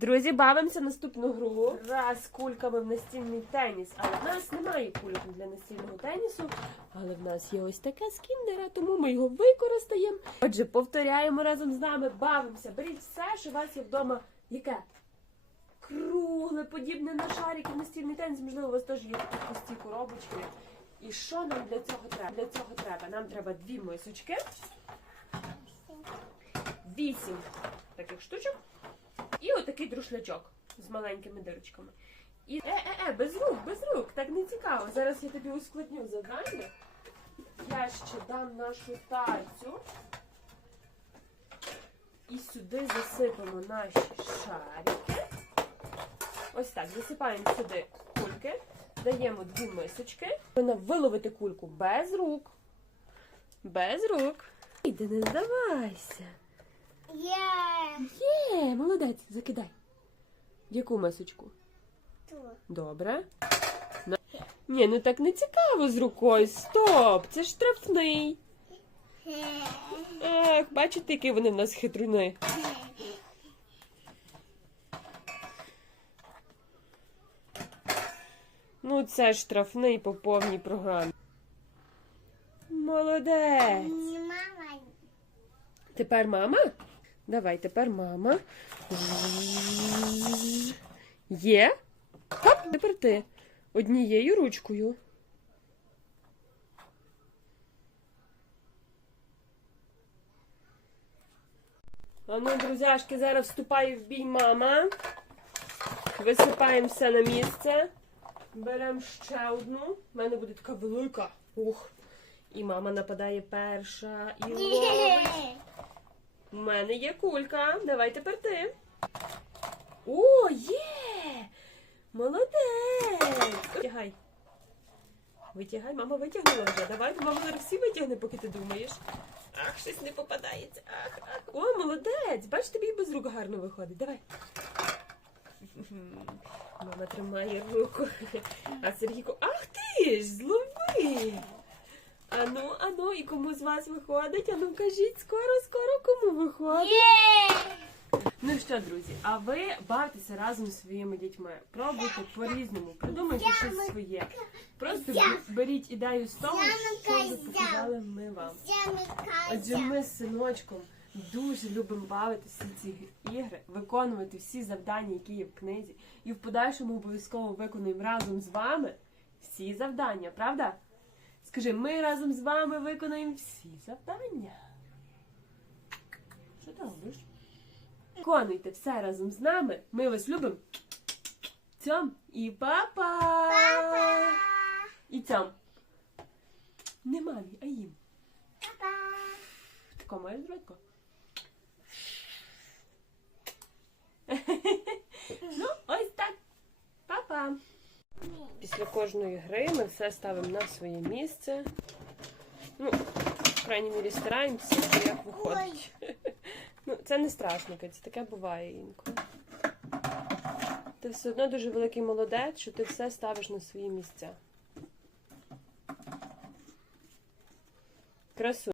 Друзі, бавимося наступну гру. Раз кульками в настільний теніс. Але в нас немає кульок для настільного тенісу. Але в нас є ось таке з кіндера, тому ми його використаємо. Отже, повторяємо разом з нами, бавимося. Беріть все, що у вас є вдома. Яке? Кругле, подібне на шарики настільний теніс. Можливо, у вас теж є такі коробочки. І що нам для цього треба? Для цього треба. Нам треба дві мисочки, вісім таких штучок. І отакий друшлячок з маленькими дирочками. І е-е-е, без рук, без рук, так не цікаво. Зараз я тобі ускладню завдання. Я ще дам нашу тальцю. І сюди засипемо наші шарики. Ось так, засипаємо сюди кульки, даємо дві мисочки. Повинна виловити кульку без рук. Без рук. Іди, не здавайся. Я Є, молодець, закидай. В яку мисочку? тут. Добре. На- Ні, ну так не цікаво з рукою. Стоп! Це ж штрафний. Ех, бачите, які вони в нас хитруни. Ну, це ж штрафний по повній програмі. Молодець. Не мама. Тепер мама? Давай, тепер мама. Є? Хоп, тепер ти. Однією ручкою. А ну, друзяшки, зараз вступає в бій мама. Висипаємо все на місце. Беремо ще одну. У мене буде така велика. Ух. І мама нападає перша і ловить. У мене є кулька. Давай тепер ти. О, є! Молодець! Витягай. Витягай, мама витягнула вже. Давай, мама зараз всі витягне, поки ти думаєш. Ах, щось не попадається. Ах, ах. О, молодець! Бач, тобі і без рук гарно виходить. Давай. Мама тримає руку. А Сергійко, ах ти ж, злови! Ану, ану, і кому з вас виходить? Ану, кажіть скоро, скоро кому виходить. Ну що, друзі, а ви бавтеся разом зі своїми дітьми. Пробуйте по-різному, придумайте щось своє. Просто беріть ідею з того, що ви показали ми вам. Отже, ми з синочком дуже любимо бавитися ці ігри, виконувати всі завдання, які є в книзі, і в подальшому обов'язково виконуємо разом з вами всі завдання, правда? Скажи, ми разом з вами виконаємо всі завдання. Що ти робиш? Виконуйте все разом з нами. Ми вас любимо. Цьом і папа! І цьом. Не мамі, а їм. Папа. Тако маєш братко? ну, ось так. Па-па. Після кожної гри ми все ставимо на своє місце. Ну, в крайній мірі стараємося, як виходить. Ну, це не страшно, це таке буває інколи. Ти все одно дуже великий молодець, що ти все ставиш на свої місця. Красу.